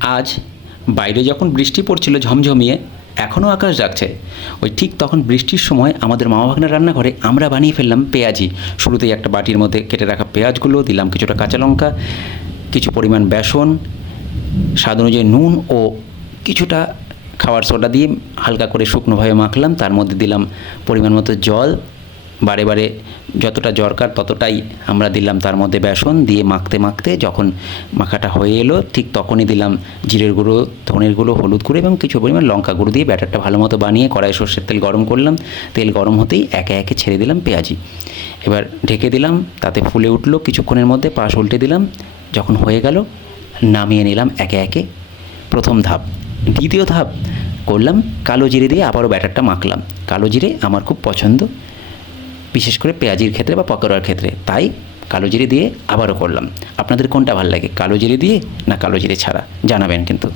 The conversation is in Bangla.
আজ বাইরে যখন বৃষ্টি পড়ছিল ঝমঝমিয়ে, এখনও আকাশ ডাকছে, ওই ঠিক তখন বৃষ্টির সময় আমাদের মামা ভাগ্নের রান্নাঘরে আমরা বানিয়ে ফেললাম পেঁয়াজি। শুরুতেই একটা বাটির মধ্যে কেটে রাখা পেঁয়াজগুলো দিলাম, কিছুটা কাঁচা লঙ্কা, কিছু পরিমাণ বেসন, স্বাদ অনুযায়ী নুন ও কিছুটা খাবার সোডা দিয়ে হালকা করে শুকনোভাবে মাখলাম। তার মধ্যে দিলাম পরিমাণ মতো জল, বারে বারে যতটা দরকার ততটাই আমরা দিলাম তার মধ্যে বেসন দিয়ে মাখতে মাখতে যখন মাখাটা হয়ে এলো ঠিক তখনই দিলাম জিরের গুঁড়ো, ধনের গুঁড়ো, হলুদ গুঁড়ো এবং কিছু পরিমাণ লঙ্কা গুঁড়ো দিয়ে ব্যাটারটা ভালো মতো বানিয়ে কড়াই সর্ষের তেল গরম করলাম। তেল গরম হতেই একে একে ছেড়ে দিলাম পেঁয়াজি। এবার ঢেকে দিলাম, তাতে ফুলে উঠলো, কিছুক্ষণের মধ্যে পাশ উল্টে দিলাম। যখন হয়ে গেল নামিয়ে নিলাম একে একে। প্রথম ধাপ। দ্বিতীয় ধাপ করলাম কালো জিরে দিয়ে আবারও ব্যাটারটা মাখলাম। কালো জিরে আমার খুব পছন্দ, বিশেষ করে পেঁয়াজির ক্ষেত্রে বা পকোড়ার ক্ষেত্রে, তাই কালো জিরে দিয়ে আবারও করলাম। আপনাদের কোনটা ভালো লাগে, কালো জিরে দিয়ে না কালো জিরে ছাড়া? জানাবেন কিন্তু।